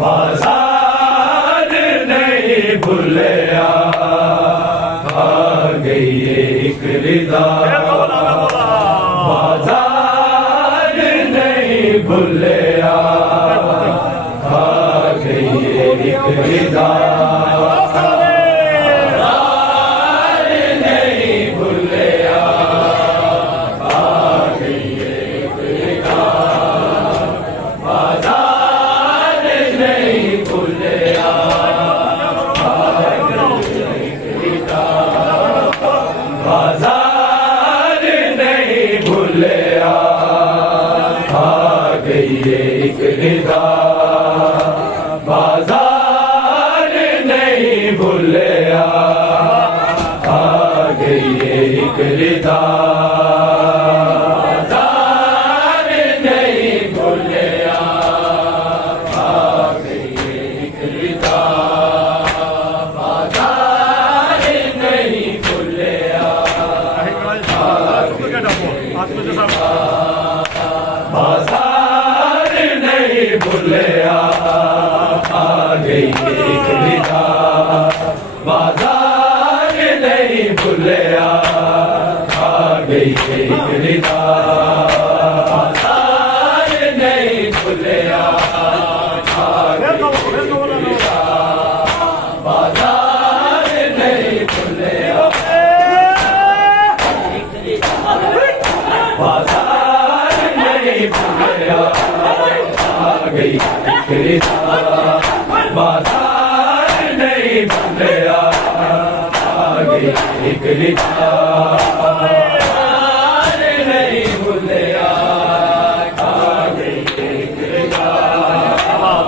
बाजार नहीं भूलिया आ गई एक रिदा बाजार नहीं भूलिया आ गई एक रिदा बाजार नहीं भूलिया आ गई एक निदा बाजार नहीं भूलिया आ गई एक निदा बाजार नहीं भूलिया आ गई एक निदा बाजार नहीं भूलिया बाजार नहीं भूलिया आ गई एक निदा बाजार नहीं भूलिया आ गई एक निदा बाजार नहीं भूलिया आ गई एक निदा बाजार नहीं भूलिया बाजार नहीं भूलिया आ गई एक निदा बाजार नहीं भूलिया आ गई एक निदा बाजार नहीं भूलिया आ गई एक निदा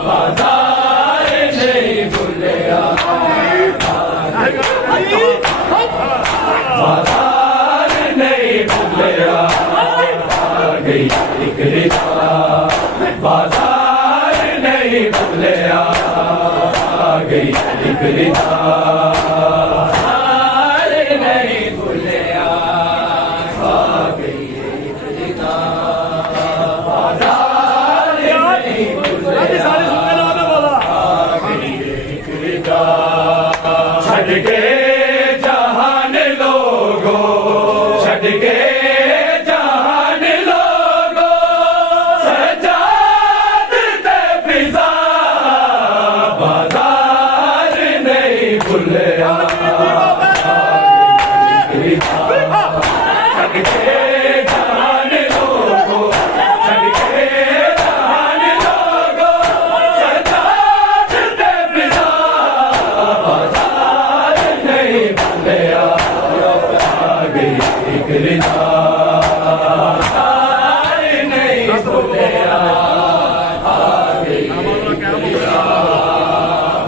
बाजार नहीं भूलिया बाजार नहीं भूलिया गई एक निदा बाजार नहीं भूलिया आ गई एक निदा बाजार नहीं भूलिया आ गई एक निदा बाजार नहीं भूलिया आ गई एक निदा छड़ के जहान लोगो छड़ के भूलिया छड़ के जान लोगो छड़ के जान लोगो सजाद दे पिता बाजार नहीं भूलिया आ गई एक निदा बाजार नहीं भूलिया आ गई एक निदा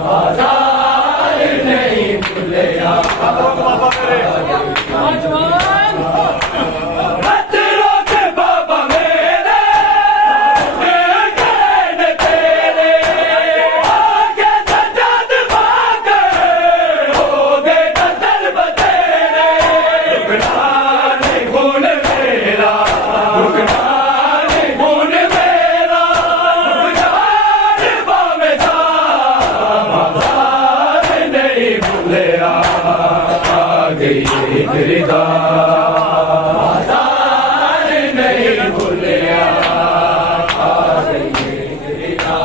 बाजार नहीं भूलिया बच्चों के बाबा मेरे कहने तेरे आगे सजाद भागे हो गए कतल बतेरे रुकना नहीं खून मेरा रुकना नहीं खून मेरा रुकना बामे था बाजार नहीं भूलिया आ गई एक निदा बाजार नहीं भूलिया आ गई एक निदा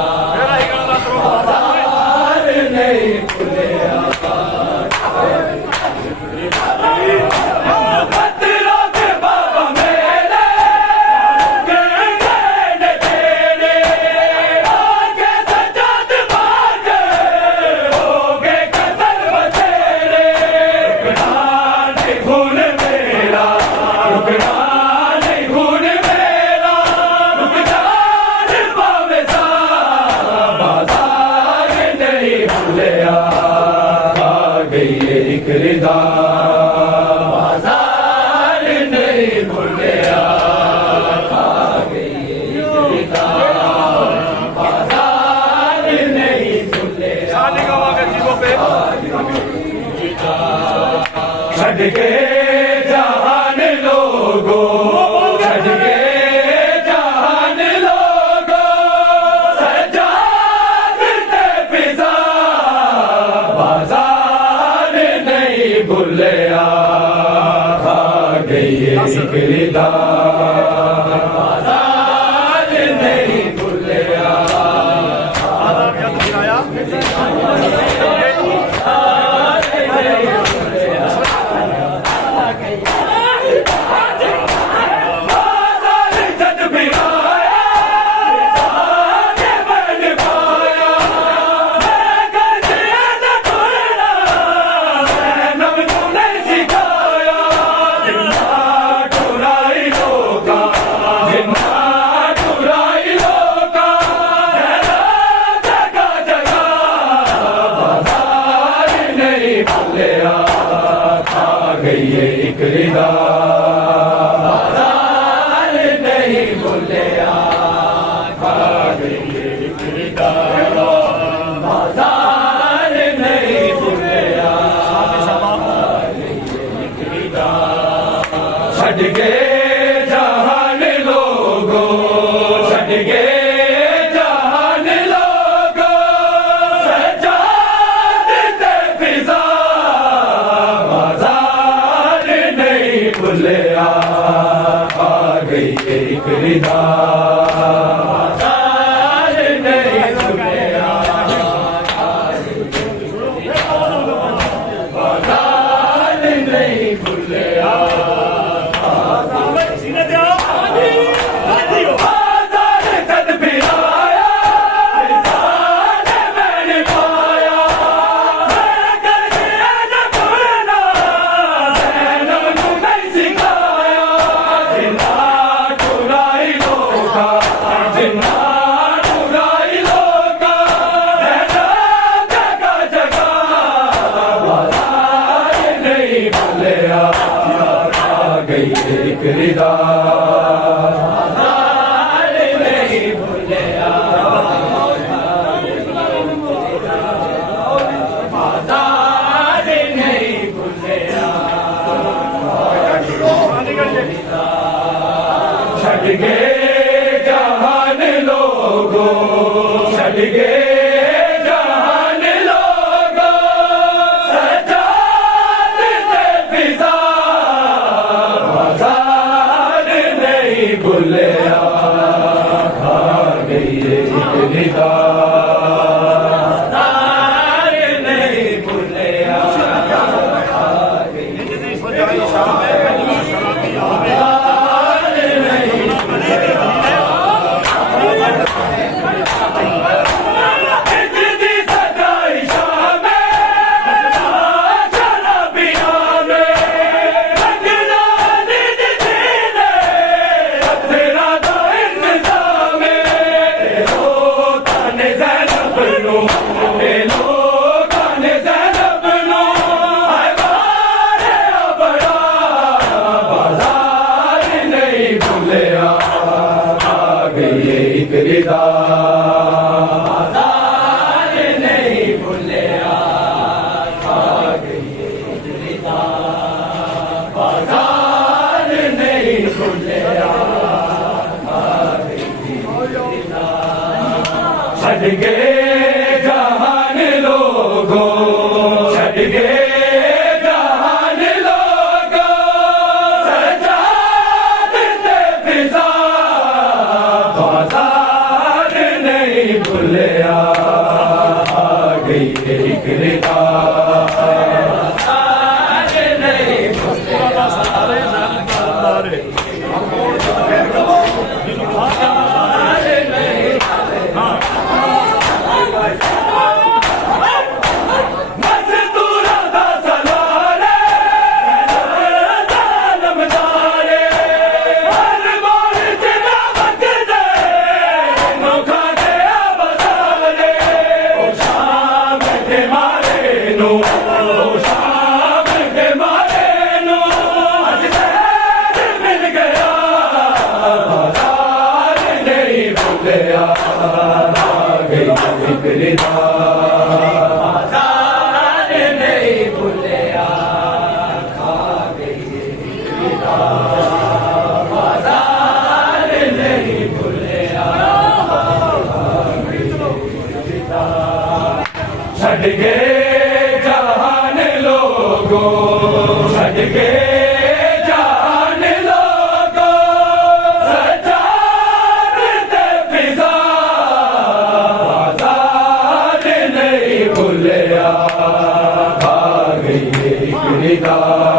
बाजार नहीं भूलिया बच्चों के बाबा मेरे कहने तेरे आगे सजाद भागे हो गए कतल बतेरे रुकना नहीं खून मेरा भुलिया आ गई एक रिदा बाजार नहीं भुलिया आ गई एक रिदा बाजार नहीं भुलिया छड़ के जहान लोगो छड़ के जहान लोगो सजाद ते फिजा बाजार नहीं भुलिया आ गई एक रिदा बाजार नहीं भुलिया एक रिदा बाजार नहीं भुलिया आ गई एक रिदा बाजार नहीं भुलिया एक रिदा छड़ के जहान लोगो छड़ के जहान लोगो सजाद ते फिजा भुलिया आ गई एक रिदा बाजार नहीं भुलिया बाजार नहीं भुलिया बाजार जद भी आया मैंने पाया मैं कर दिया न भूलना सिखाया जिन्ना टुराई लोका जिन्ना टुराई लोका जगह जगह बाजार नहीं भुलिया आ गई एक रिदा बाजार नहीं भुलिया बाजार नहीं भुलिया छड़ के जहान लोगो छड़ के जहान लोगो सजाद ते फिजा बाजार नहीं भुलिया आ गई एक रिदा बाजार नहीं भुलिया आ गई एक रिदा बाजार नहीं भुलिया आ गई एक रिदा बाजार नहीं भुलिया आ गई एक रिदा छड़ के जहान लोगो छड़ के जहान लोगो सजाद ते फिजा बाजार नहीं भुलिया आ गई एक रिदा बाजार नहीं भुलिया छड़ के जहान लोगों छड़ के जहान लोगों सजाद दे फिजा आजाद नहीं भूलिया आ गई एक निगाह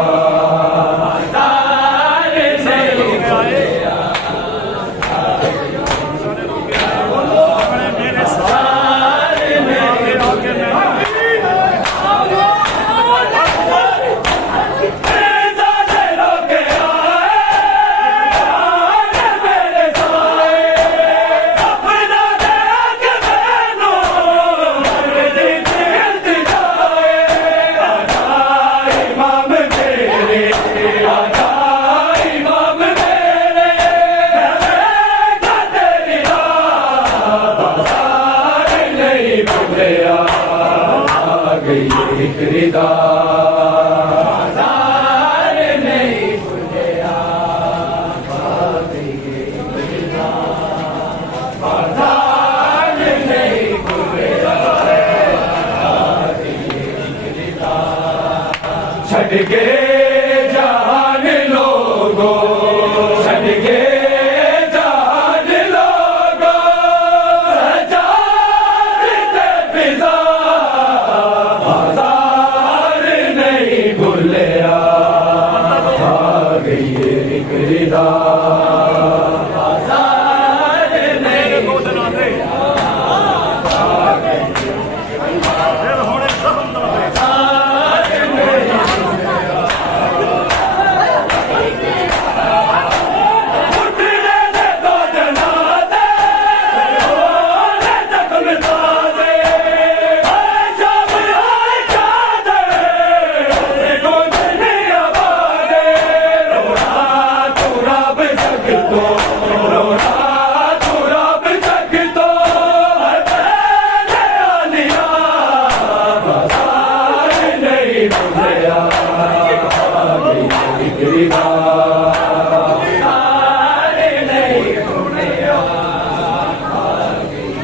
छड़ के जहान लोगों छड़ के जहान लोगों सजाद दे फिजा आजाद नहीं भूलिया आ गई एक रिदा आजाद नहीं भूलिया आ गई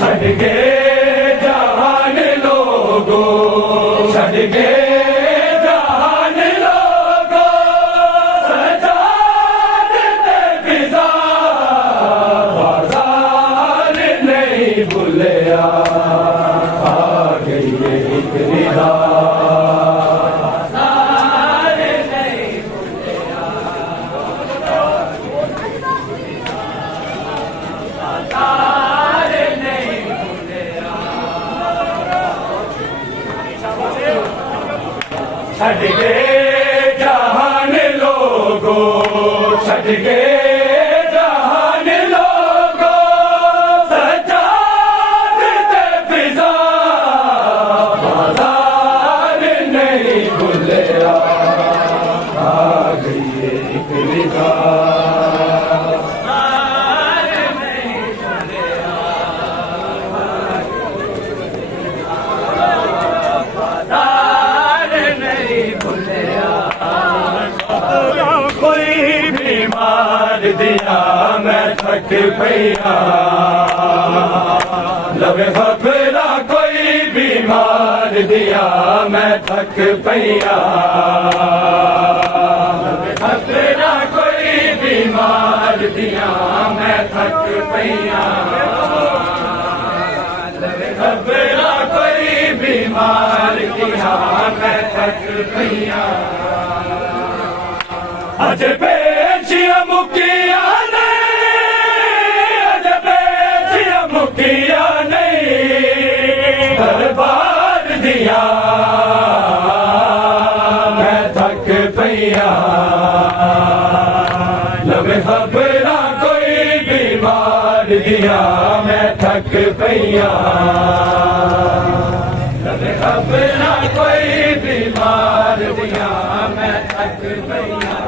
छड़ के जहान लोगों छड़ के जहान लोगों सजाद दे फिजा आजाद नहीं भूलिया आ गई एक निदा छड़ के जहान लोगों छड़ के जहान लोगों सजाद दे फिजा आजाद नहीं भूलिया आ गई एक निगाह कोई बीमार दिया मैं थक पैया लवे खबरा कोई बीमार दिया मैं थक पैया लवे खबरा कोई बीमार दिया मैं थक पैया लवे खबरा कोई बीमार दिया मैं थक पैया अज बेचिया मुकिया नहीं अज बेचिया मुकिया नहीं दरबार दिया मैं थक पैया लवे खबरा कोई बीमार दिया मैं थक पैया लवे खबरा कोई बीमार दिया मैं थक पैया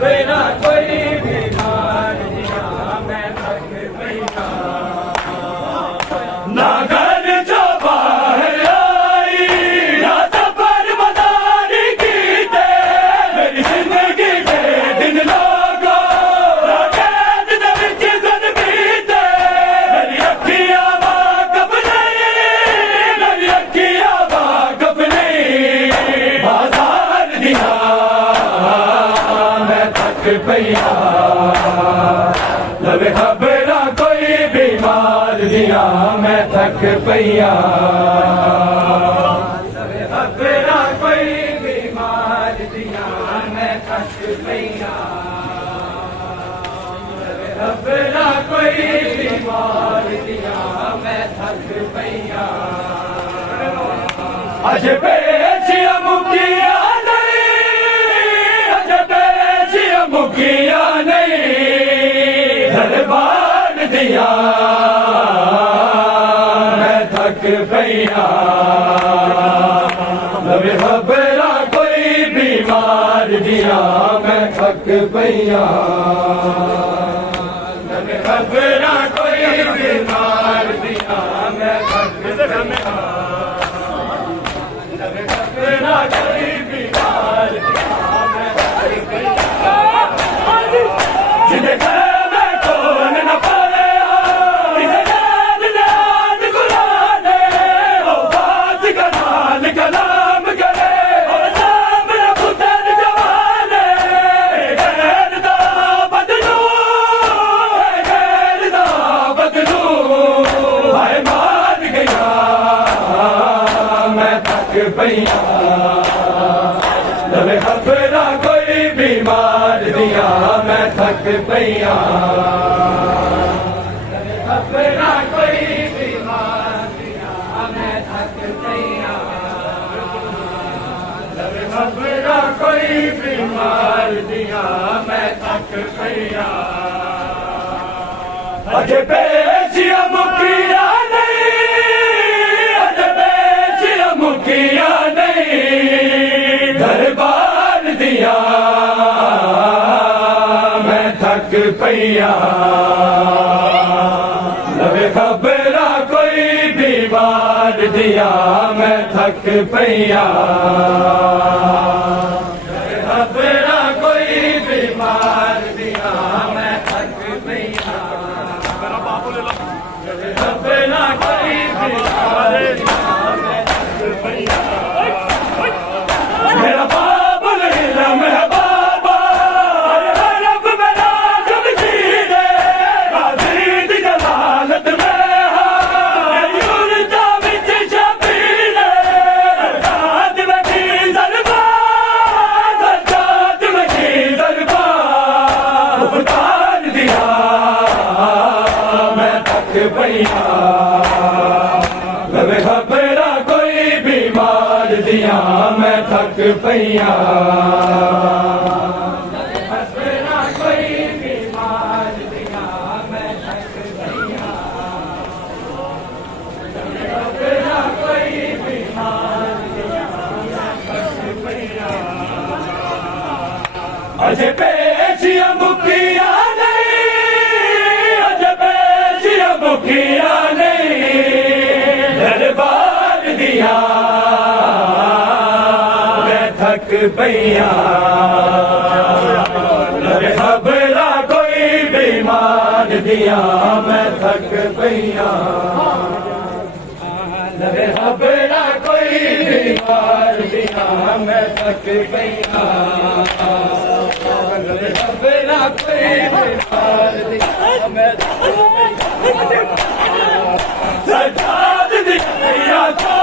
बिना कोई बीमार दिया मैं थक पैया ना घर जो बाहर आई ना सफर मदार कीते मेरी जिंदगी के दिन लोगो ना कैद दे विच सन बीते मेरी अखियां वाकफ नहीं मेरी अखियां वाकफ नहीं बाजार दिया मैं थक पईया लवे खबरा कोई बीमार दिया मैं थक पईया लवे खबरा कोई बीमार दिया मैं थक पईया लवे खबरा कोई बीमार दिया मैं थक पईया अज बेचिया मुकिया नहीं अज बेचिया मुकिया नहीं दरबार दिया मैं थक पईया लवे खबरा कोई बीमार दिया मैं थक पईया लवे खबरा कोई बीमार दिया मैं थक पईया लवे खबरा कोई बीमार दिया मैं थक पईया जिंदे पईया लवे खबरा कोई बीमार दिया मैं थक पईया लवे खबरा कोई बीमार दिया मैं थक पईया लवे खबरा कोई बीमार दिया मैं थक पईया अज बेचिया मुकिया मुकिया नहीं दरबार दिया मैं थक पईया लवे खबरा कोई बीमार दिया मैं थक पईया लवे खबरा कोई बीमार दिया मैं थक पईया लवे खबरा कोई बीमार दिया मेरा बाबुल इल्म है बाबा रब मेरा जब जी दे बाजीद जलालत में यूरता विच शबीर सजाद में की ज़रबा मुख्तार दिया मैं थक पईया लवे खबरा कोई बीमार दिया मैं थक पईया लवे खबरा कोई बीमार दिया मैं थक पईया लवे खबरा कोई बीमार दिया मैं थक पईया अज बेचिया मुकिया नहीं अज बेचिया मुकिया नहीं दरबार दिया मैं थक पईया लवे खबरा कोई बीमार दिया मैं थक पईया लवे खबरा कोई बीमार दिया मैं थक पईया लवे खबरा कोई बीमार दिया मैं थक पईया सजाद दिया तो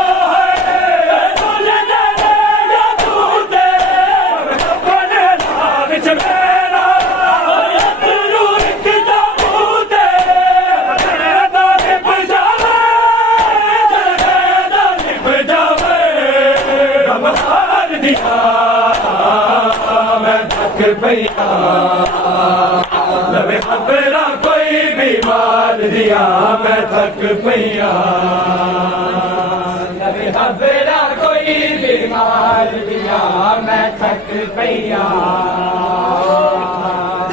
मैं थक पईया लवे खबरा कोई बीमार दिया मैं थक पईया लवे खबरा कोई बीमार दिया मैं थक पईया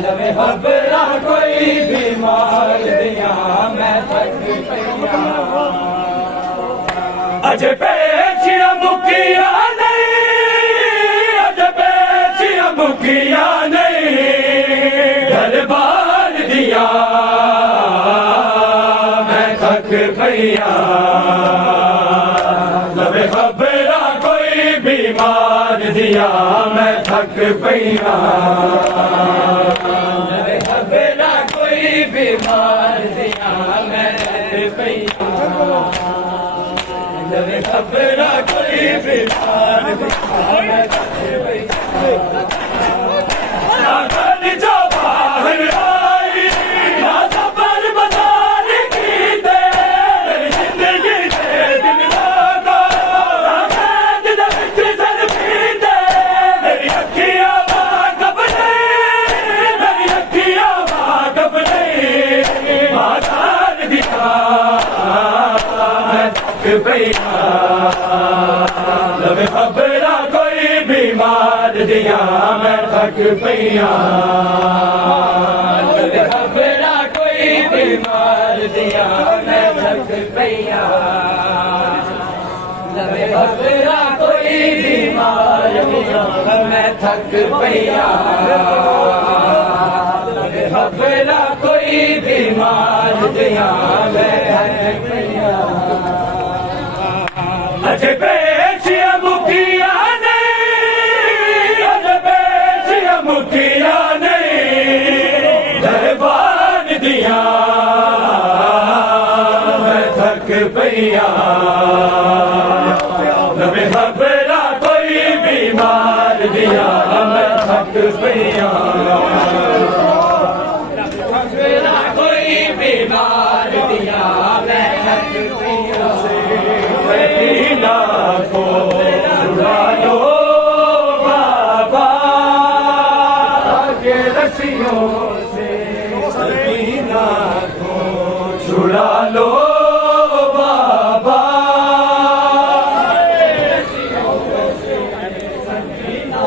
लवे खबरा कोई बीमार दिया मैं थक पईया अजे पेचिया मुखिया नहीं, अजे पेचिया मुखिया नहीं, दरबार दिया मैं थक गया। लबे खबरा कोई बीमार दिया मैं थक गया। लबे खबरा कोई बीमार दिया मैं थक गया। लबे खबरा कोई बीमार दिया मैं थक गया। जो बाहर आई ना सफर बाजार की दे, जिंदगी दे दिन रात जिद विच सर पींदे, मेरी अखियां वाकफ नहीं, मेरी अखियां वाकफ नहीं, बाजार दिखा मैं थक गया। लबे खबरा कोई बीमार दिया मैं थक गया। लबे खबरा कोई बीमार दिया मैं थक गया। लबे खबरा कोई बीमार दिया मैं थक गया। लबे खबरा कोई बीमार दिया मैं थक गया। अजे पेचिया मुखिया नहीं, अजे पेचिया मुखिया नहीं, दरबार दिया मैं थक गया। लबे खबरा कोई बीमार दिया मैं थक गया। खबरा कोई बीमार दिया मैं थक गया। सकीना को छुड़ा लो बाबा के रस्सियों से, सकीना को छुड़ा लो बाबा के रस्सियों से, सकीना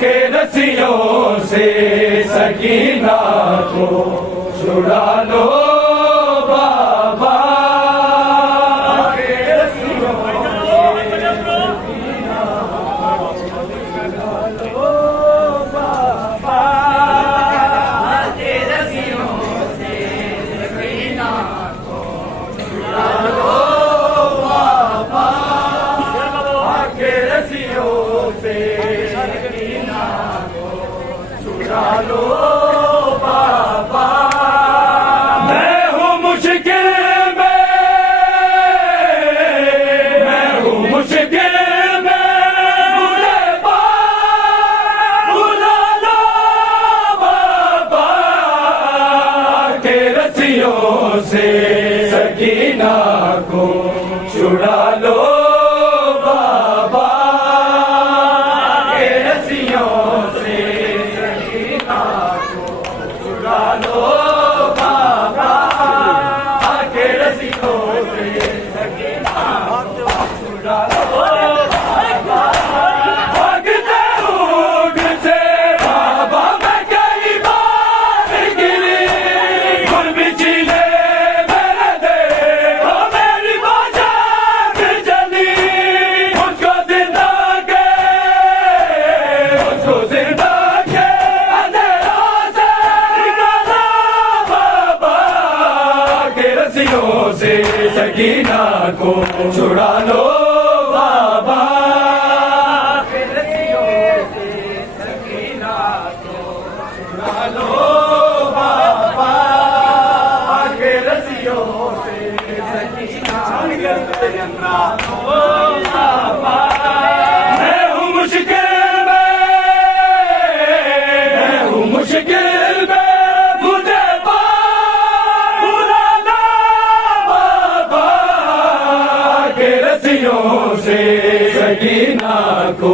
के रस्सियों से सकीना को छुड़ा लो बाबा के रस्सियों से सकीना को छुड़ा लो बाबा के रस्सियों से सकीना को छुड़ा लो बाबा के रस्सियों से छुड़ा लो बाबा। मैं हूँ मुश्किल में, मैं हूँ मुश्किल में, मुझे बुला लो बाबा के रस्सियों से सकीना को छुड़ा लो बाबा के रस्सियों से सकीना को छुड़ा लो बाबा के रस्सियों से सकीना को छुड़ा लो बाबा। भागते ऊँट से बाबा मैं कई बार गिरी, गुल बिछले मेरे दे मेरी बाजार जली, मुझको जिंदा के, मुझको जिंदा के अंधेरा से निकाला बाबा के रस्सियों से सकीना को छुड़ा लो बाबा के रस्सियों से सकीना को छुड़ा लो बाबा के रस्सियों से सकीना को बाबा। मैं हूँ मुश्किल में, मैं हूँ मुश्किल में, मुझे बुला लो बाबा के रस्सियों से सकीना को